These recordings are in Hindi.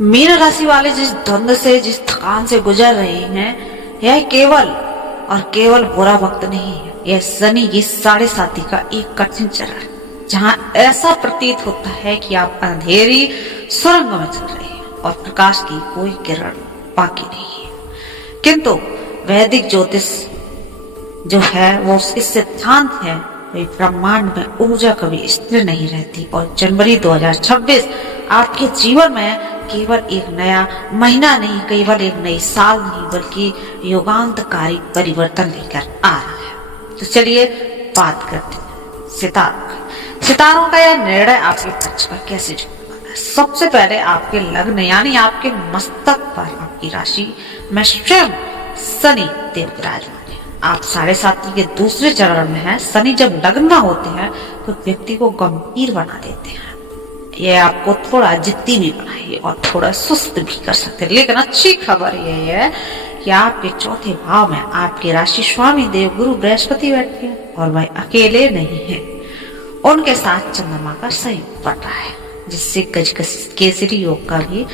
मीन राशि वाले जिस द्वंद से, जिस थकान से गुजर रहे हैं, यह केवल और केवल बुरा वक्त नहीं है। यह शनि की 7.5 का एक कठिन चरण है, जहां ऐसा प्रतीत होता है कि आप अंधेरी सुरंग में चल रहे हैं और प्रकाश की कोई किरण बाकी नहीं है। किंतु वैदिक ज्योतिष जो है वो इस सिद्धांत है कि ब्रह्मांड में ऊर्जा कभी स्थिर नहीं रहती और जनवरी 2026 आपके जीवन में केवल एक नया महीना नहीं, केवल एक नई साल नहीं, बल्कि युगांतकारी परिवर्तन लेकर आ रहा है। तो चलिए बात करते हैं सितारों की। सितारों का यह निर्णय आपके पक्ष पर कैसे झुकने वाला है। सबसे पहले आपके लग्न यानी आपके मस्तक पर, आपकी राशि में स्वयं शनि देव विराजमान है। आप 7.5 के दूसरे चरण में है। शनि जब लग्न में होते हैं तो व्यक्ति को गंभीर बना देते हैं। ये आपको थोड़ा जिद्दी भी बनाएंगे और थोड़ा सुस्त भी कर सकते हैं। लेकिन अच्छी खबर यह है कि आपके चौथे भाव में आपके राशि स्वामी देव गुरु बृहस्पति बैठे हैं और वह अकेले नहीं है, उनके साथ चंद्रमा का संयोग बढ़ रहा है, जिससे गज केसरी योग का भी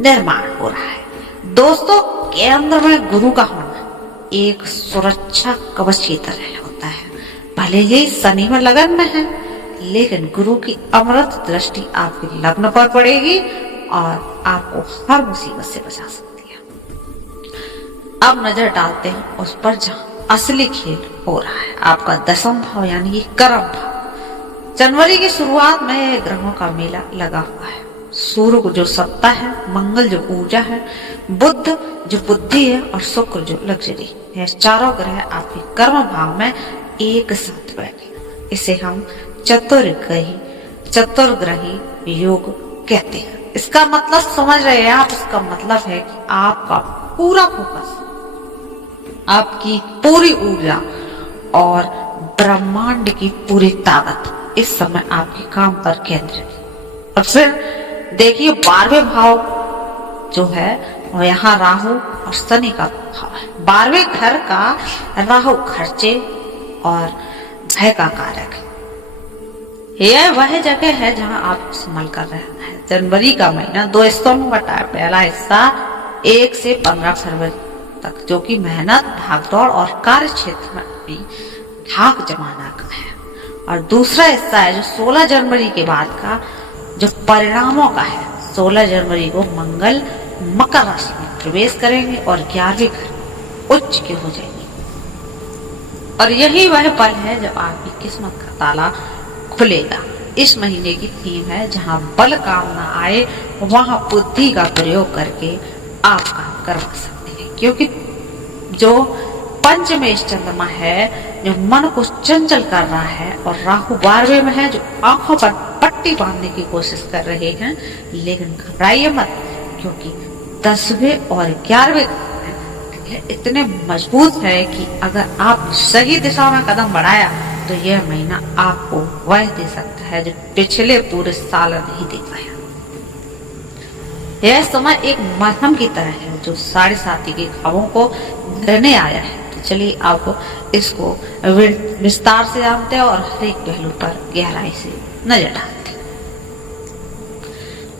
निर्माण हो रहा है। दोस्तों, केंद्र में गुरु का होना एक सुरक्षा कवच की तरह होता है। भले ही शनि में लगन में है, लेकिन गुरु की अमृत दृष्टि आपके लग्न पर पड़ेगी और आपको हर मुसीबत से बचा सकती है। अब नजर डालते हैं उस पर जहां असली खेल हो रहा है, आपका 10वां भाव यानी कि कर्म भाव। जनवरी की शुरुआत में ग्रहों का मेला लगा हुआ है। सूर्य को जो सत्ता है, मंगल जो ऊर्जा है, बुध जो बुद्धि है और शुक्र जो लग्जरी, यह चारों ग्रह आपके कर्म भाव में एक साथ बैठे। इसे हम चतुर्ग्रही योग कहते हैं। इसका मतलब समझ रहे हैं आप? इसका मतलब है कि आपका पूरा फोकस, आपकी पूरी ऊर्जा और ब्रह्मांड की पूरी ताकत इस समय आपके काम पर केंद्रित है। और फिर देखिए 12वें भाव जो है वो यहाँ राहु और शनि का भाव है। 12वें घर का राहु खर्चे और भय का कारक है। यह वह जगह है जहां आप संभल कर रहना है। जनवरी का महीना 2 हिस्सों में बटा है। पहला हिस्सा 1 से 15 फरवरी तक, जो कि मेहनत, भागदौड़ और कार्य क्षेत्र में अपनी धाक जमाना का है, और दूसरा हिस्सा है जो 16 जनवरी के बाद का, जो परिणामों का है। 16 जनवरी को मंगल मकर राशि में प्रवेश करेंगे और 11वें घर उच्च के हो जाएंगे, और यही वह पल है जब आपकी किस्मत का ताला खुलेगा। इस महीने की थीम है जहां बल काम ना आए वहां बुद्धि का प्रयोग करके आप काम करवा सकते हैं, क्योंकि जो पंचमेश चंद्रमा है जो मन को चंचल कर रहा है, और राहु 12वें में है जो आंखों पर पट्टी बांधने की कोशिश कर रहे हैं। लेकिन घबराइए मत, क्योंकि 10वें और 11वें इतने मजबूत है कि अगर आप सही दिशा में कदम बढ़ाया तो यह महीना आपको वह दे सकता है जो पिछले पूरे साल नहीं दे पाया। यह समय एक मरहम की तरह है जो 7.5 के खाबों को घरने आया है। तो चलिए आप इसको विस्तार से जानते हैं और हर एक पहलू पर गहराई से नजर डालते हैं।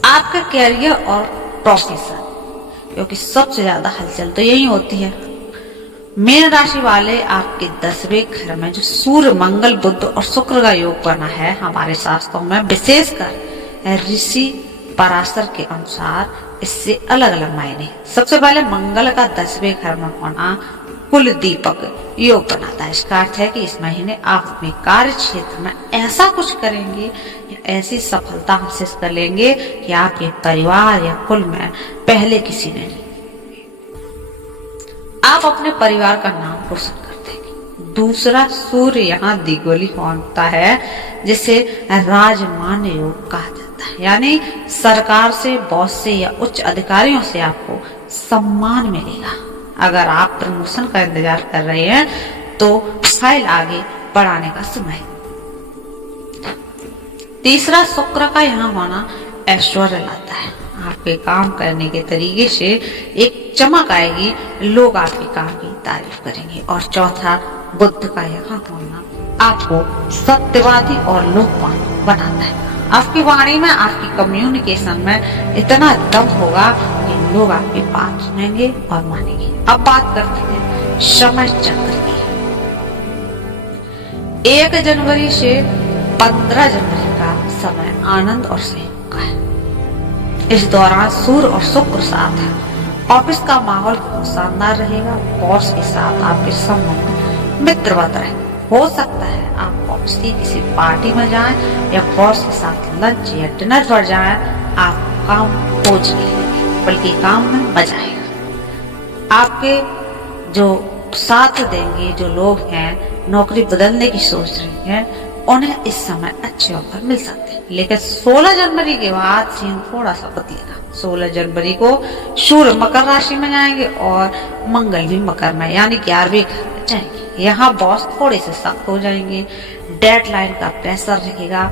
आपका कैरियर और प्रोफेशन, क्योंकि सबसे ज्यादा हलचल तो यही होती है। मीन राशि वाले आपके 10वें घर में जो सूर्य, मंगल, बुध और शुक्र का योग बना है, हमारे शास्त्रों में विशेषकर ऋषि पराशर के अनुसार इससे अलग अलग मायने। सबसे पहले मंगल का 10वें घर में होना कुल दीपक योग बनाता है। इसका अर्थ है कि इस महीने आप अपने कार्य क्षेत्र में ऐसा कुछ करेंगे या ऐसी सफलता हासिल कर लेंगे कि आपके परिवार या कुल में पहले किसी ने नहीं। आप अपने परिवार का नाम रोशन कर देंगे। दूसरा, सूर्य यहाँ दिग्वली होता है, जिसे राजमान्य योग कहा जाता है, यानी सरकार से, बॉस से या उच्च अधिकारियों से आपको सम्मान मिलेगा। अगर आप प्रमोशन का इंतजार कर रहे हैं तो फाइल आगे बढ़ाने का समय है। तीसरा, शुक्र का यहाँ होना ऐश्वर्य लाता है। आपके काम करने के तरीके से एक चमक आएगी, लोग आपके काम की तारीफ करेंगे। और चौथा, बुध का यहाँ होना आपको सत्यवादी और लोकप्रिय बनाता है। आपकी वाणी में, आपकी कम्युनिकेशन में इतना दम होगा कि लोग आपकी बात सुनेंगे और मानेंगे। अब बात करते हैं समय चक्र की। 1 जनवरी से 15 जनवरी का समय आनंद और संयोग का है। इस दौरान सूर्य और शुक्र साथ है। ऑफिस का माहौल बहुत शानदार रहेगा। बॉस के साथ आपके संबंध मित्रवत रहे। हो सकता है आप ऑफिस की किसी पार्टी में जाएं या बॉस के साथ लंच या डिनर पर जाएं। आप काम बोझ नहीं लेंगे, बल्कि काम में मजा आएगा। आपके जो साथ देंगे, जो लोग हैं, नौकरी बदलने की सोच रहे हैं, उन्हें इस समय अच्छे ऑफर मिल सकते हैं। लेकिन 16 जनवरी के बाद सीन थोड़ा सा बदलेगा। 16 जनवरी को सूर्य मकर राशि में जाएंगे और मंगल भी मकर में, यानी 11वें घर में जाएंगे। यहाँ बॉस थोड़े से सख्त हो जाएंगे। डेडलाइन का प्रेशर रहेगा।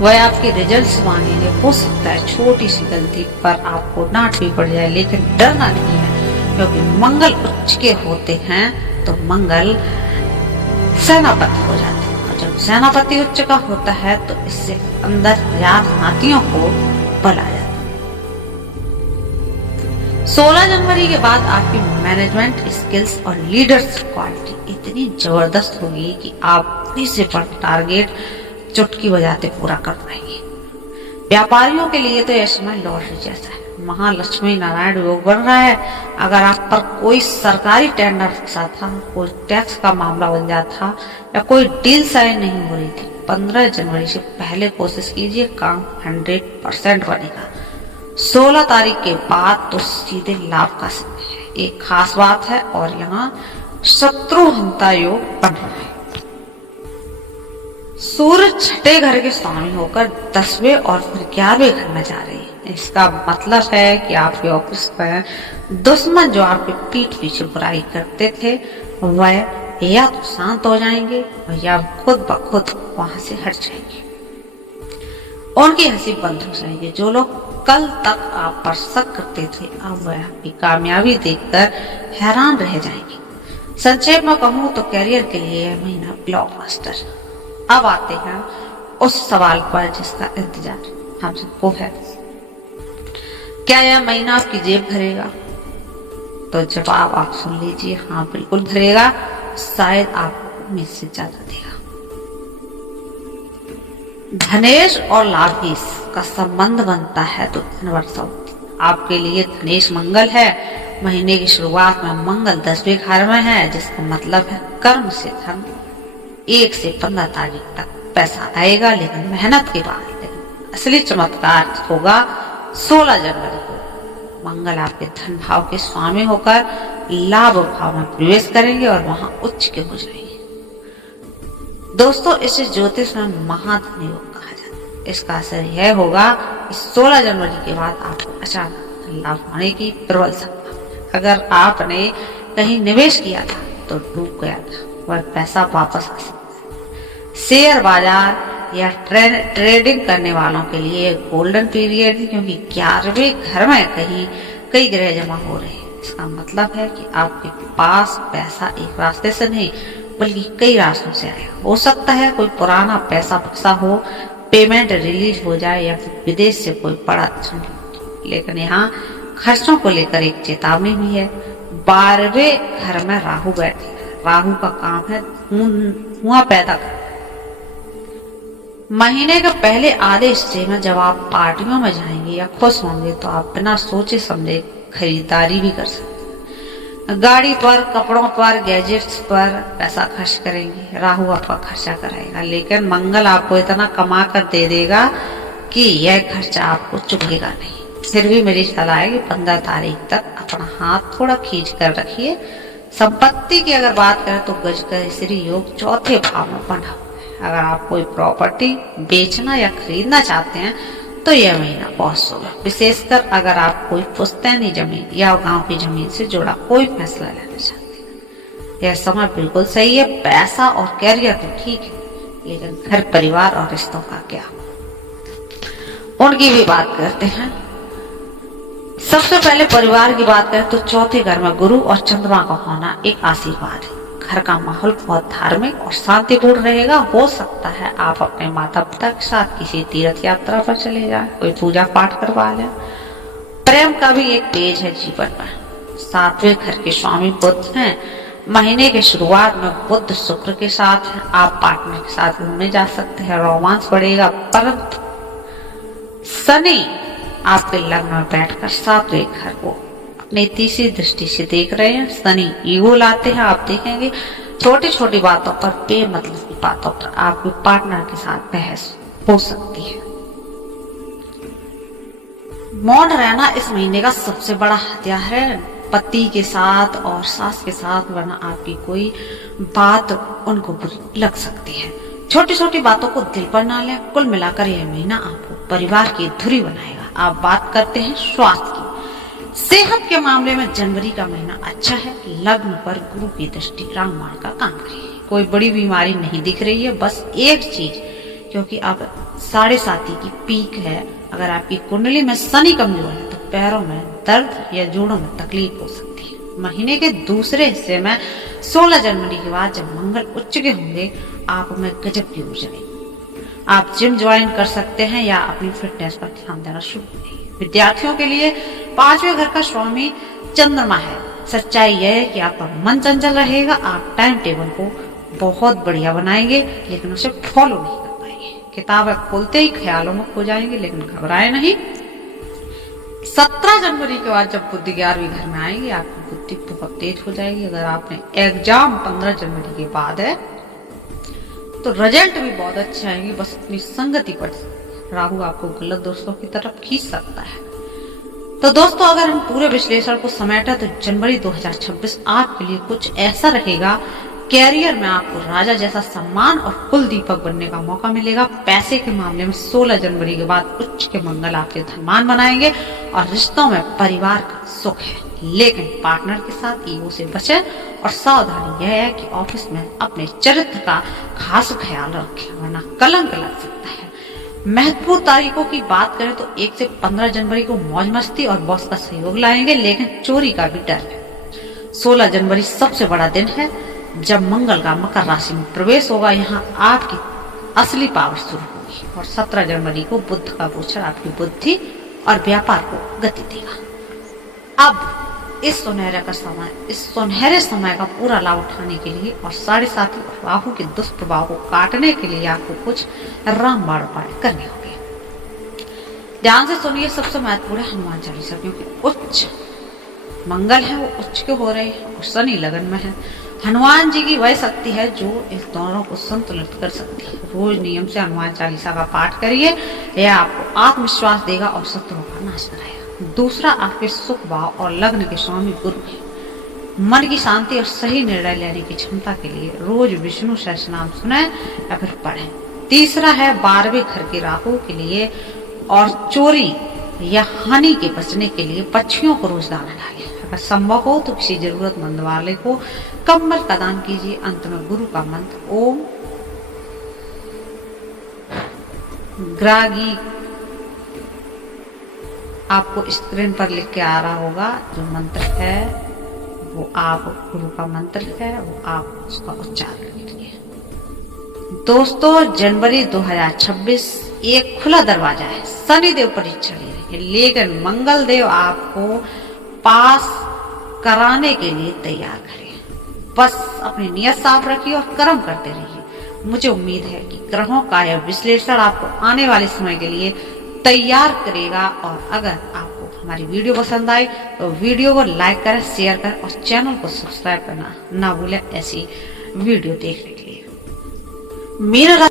वह आपके रिजल्ट्स मांगेंगे। हो सकता है छोटी सी गलती पर आपको डांट भी पड़ जाए, लेकिन डरना नहीं है, क्योंकि मंगल उच्च के होते हैं तो मंगल सेनापति हो जाते हैं। और जब सेनापति उच्च का होता है तो इससे अंदर हाथियों को बल आ जाता है। 16 जनवरी के बाद आपकी मैनेजमेंट स्किल्स और लीडरशिप क्वालिटी इतनी जबरदस्त होगी कि आप अपने से बड़ा टारगेट चुटकी बजाते पूरा कर पाएंगे। व्यापारियों के लिए तो यह समय लॉटरी जैसा है। महालक्ष्मी नारायण योग बन रहा है। अगर आप पर कोई सरकारी टेंडर फंसा था, कोई टैक्स का मामला बन जाता या कोई डील साइन नहीं हो रही थी, 15 जनवरी से पहले कोशिश कीजिए, काम 100% बनेगा। 16 तारीख के बाद तो सीधे लाभ का समय है। एक खास बात है, और यहाँ शत्रुहंता योग बन रहा है। सूर्य 6ठे घर के स्वामी होकर 10वें और फिर 11वें घर में जा रही है। इसका मतलब है कि आपके ऑफिस में दुश्मन जो आपके पीठ पीछे बुराई करते थे, वह या तो शांत हो जाएंगे या खुद ब खुद वहां से हट जाएंगे। उनकी हंसी बंद हो जाएगी। जो लोग कल तक आप पर शक करते थे, अब वह आपकी कामयाबी देखकर हैरान रह जाएंगे। संक्षेप में कहूँ तो करियर के लिए यह महीना ब्लॉकबस्टर। अब आते हैं उस सवाल पर जिसका इंतजार हम सबको है। क्या यह महीना आपकी जेब भरेगा? तो जवाब आप सुन लीजिए, हाँ बिल्कुल भरेगा। शायद आप में से ज्यादा देगा। धनेश और लाभेश का संबंध बनता है तो धन वर्षा होती है। आपके लिए धनेश मंगल है। महीने की शुरुआत में मंगल 10वें घर में है, जिसका मतलब है कर्म से धन। 1 से 15 तारीख तक पैसा आएगा, लेकिन मेहनत के बाद। लेकिन असली चमत्कार होगा 16 जनवरी को। मंगल आपके धन भाव के स्वामी होकर लाभ भाव में प्रवेश करेंगे और वहां उच्च के हो जाएंगे। दोस्तों, इसे ज्योतिष में महाधन योग कहा जाता है। इसका असर यह होगा कि 16 जनवरी के बाद आपको अचानक लाभ होने की प्रबल संभावना। अगर आपने कहीं निवेश किया था तो डूब गया था, वह पैसा वापस आ सकता है। शेयर बाजार या ट्रेडिंग करने वालों के लिए गोल्डन पीरियड है, क्योंकि 11वें घर में कई ग्रह जमा हो रहे हैं। इसका मतलब है कि आपके पास पैसा एक रास्ते से नहीं बल्कि कई रास्तों से आएगा। हो सकता है कोई पुराना पैसा फंसा हो, पेमेंट रिलीज हो जाए, या फिर विदेश से कोई बड़ा धन। लेकिन यहाँ खर्चों को लेकर एक चेतावनी भी है। 12वें घर में राहु बैठे। राहु का काम है धुआं पैदा करना। महीने के पहले आधे हिस्से में जब आप पार्टियों में जाएंगे या खुश होंगे, तो आप बिना सोचे समझे खरीदारी भी कर सकते हैं। गाड़ी पर, कपड़ों पर, गैजेट्स पर पैसा खर्च करेंगे। राहु आपका खर्चा कराएगा, लेकिन मंगल आपको इतना कमा कर दे देगा कि यह खर्चा आपको चुभेगा नहीं। फिर भी मेरी सलाह है कि 15 तारीख तक अपना हाथ थोड़ा खींच कर रखिए। संपत्ति की अगर बात करें तो गजकेसरी योग 4थे भाव में बना। अगर आप कोई प्रॉपर्टी बेचना या खरीदना चाहते हैं तो यह महीना बहुत शुभ है। विशेषकर अगर आप कोई पुश्तैनी जमीन या गांव की जमीन से जुड़ा कोई फैसला लेना चाहते हैं, यह समय बिल्कुल सही है। पैसा और कैरियर तो ठीक है, लेकिन घर परिवार और रिश्तों का क्या, उनकी भी बात करते हैं। सबसे पहले परिवार की बात करें तो 4थे घर में गुरु और चंद्रमा का होना एक आशीर्वाद है। घर का माहौल बहुत धार्मिक और शांतिपूर्ण रहेगा। हो सकता है आप अपने माता पिता के साथ किसी तीर्थ यात्रा पर चले जाएं, कोई पूजा पाठ करवा लें। प्रेम का भी एक पेज है जीवन में। सातवें घर के स्वामी बुध हैं। महीने के शुरुआत में बुध शुक्र के साथ हैं। आप पार्टनर के साथ घूमने जा सकते हैं, रोमांस बढ़ेगा। परंतु शनि आपके लग्न में बैठकर सातवें घर को अपनी तीसरी दृष्टि से देख रहे हैं। शनि ईगो लाते हैं। आप देखेंगे छोटी छोटी बातों पर, बेमतलब की बातों पर आपके पार्टनर के साथ बहस हो सकती है। मौन रहना इस महीने का सबसे बड़ा हथियार है। पति के साथ और सास के साथ वरना आपकी कोई बात उनको बुरी लग सकती है। छोटी छोटी बातों को दिल पर ना लें। कुल मिलाकर यह महीना आपको परिवार की धुरी बनाएगा। आप बात करते हैं स्वास्थ्य की। सेहत के मामले में जनवरी का महीना अच्छा है। लग्न पर गुरु की दृष्टि रामबाण का काम करेगी। कोई बड़ी बीमारी नहीं दिख रही है। बस एक चीज, क्योंकि अब 7.5 की पीक है, अगर आपकी कुंडली में शनि कमजोर है तो पैरों में दर्द या जोड़ों में तकलीफ हो सकती है। महीने के दूसरे हिस्से में 16 जनवरी के बाद जब मंगल उच्च के होंगे, आप में गजब की ऊर्जा आएगी। आप जिम ज्वाइन कर सकते हैं या अपनी फिटनेस पर ध्यान देना शुरू करें। विद्यार्थियों के लिए 5वें घर का स्वामी चंद्रमा है। सच्चाई यह है कि आपका मन चंचल रहेगा। आप टाइम टेबल को बहुत बढ़िया बनाएंगे, लेकिन उसे फॉलो नहीं कर पाएंगे। किताबें खोलते ही ख्यालों में खो जाएंगे, लेकिन घबराए नहीं। 17 जनवरी के बाद जब बुद्धि 11वीं घर में आएगी, आपकी बुद्धि बहुत तेज हो जाएगी। अगर आपने एग्जाम 15 जनवरी के बाद है तो रिजल्ट भी बहुत अच्छे आएंगे। बस अपनी संगति पर राहु आपको गलत दोस्तों की तरफ खींच सकता है। तो दोस्तों, अगर हम पूरे विश्लेषण को समेटा तो जनवरी 2026 आपके लिए कुछ ऐसा रहेगा। कैरियर में आपको राजा जैसा सम्मान और कुल दीपक बनने का मौका मिलेगा। पैसे के मामले में 16 जनवरी के बाद उच्च के मंगल आपके धनवान बनाएंगे और रिश्तों में परिवार का सुख है। लेकिन पार्टनर के साथ ईगो से बचें और सावधानी यह है कि ऑफिस में अपने चरित्र का खास ख्याल रखें, वरना कलंक लग सकता है। महत्वपूर्ण तारीखों की बात करें तो 1 से 15 जनवरी को मौज मस्ती और बॉस का सहयोग लाएंगे, लेकिन चोरी का भी डर है। 16 जनवरी सबसे बड़ा दिन है जब मंगल का मकर राशि में प्रवेश होगा। यहाँ आपकी असली पावर शुरू होगी। और 17 जनवरी को बुध का गोचर आपकी बुद्धि और व्यापार को गति देगा। अब इस सुनहरे समय का पूरा लाभ उठाने के लिए और 7.5 राहु के दुष्प्रभाव को काटने के लिए आपको कुछ रामबाण उपाय करने होंगे। ध्यान से सुनिए। सबसे महत्वपूर्ण है हनुमान चालीसा, क्योंकि उच्च मंगल है, वो उच्च के हो रहे हैं और शनि लगन में है। हनुमान जी की वह शक्ति है जो इस दोनों को संतुलित कर सकती है। रोज नियम से हनुमान चालीसा का पाठ करिए। यह आपको आत्मविश्वास देगा और शत्रुओं का नाश कराएगा। दूसरा, आपके सुख भाव और लग्न के स्वामी गुरु है। मन की शांति और सही निर्णय लेने की क्षमता के लिए रोज विष्णु सहस्रनाम सुने या फिर पढ़ें। तीसरा है 12वें घर के राहु के लिए और चोरी या हानि के बचने के लिए पक्षियों को रोज दाना डालें। अगर संभव हो तो किसी जरूरतमंद वाले को कंबल का दान कीजिए। अंत में गुरु का मंत्र ओम ग्रागी आपको स्क्रीन पर लिख के आ रहा होगा। जो मंत्र है वो आप गुरु का मंत्र है, वो आप उसका उच्चारण कीजिए। दोस्तों, जनवरी 2026 एक खुला दरवाजा है। शनिदेव परीक्षा ले रहे हैं, लेकिन मंगल देव आपको पास कराने के लिए तैयार करें। बस अपनी नियत साफ रखिए और कर्म करते रहिए। मुझे उम्मीद है कि ग्रहों का यह विश्लेषण आपको आने वाले समय के लिए तैयार करेगा। और अगर आपको हमारी वीडियो पसंद आए तो वीडियो को लाइक करें, शेयर करें और चैनल को सब्सक्राइब करना ना भूलें ऐसी वीडियो देखने के लिए। मेरा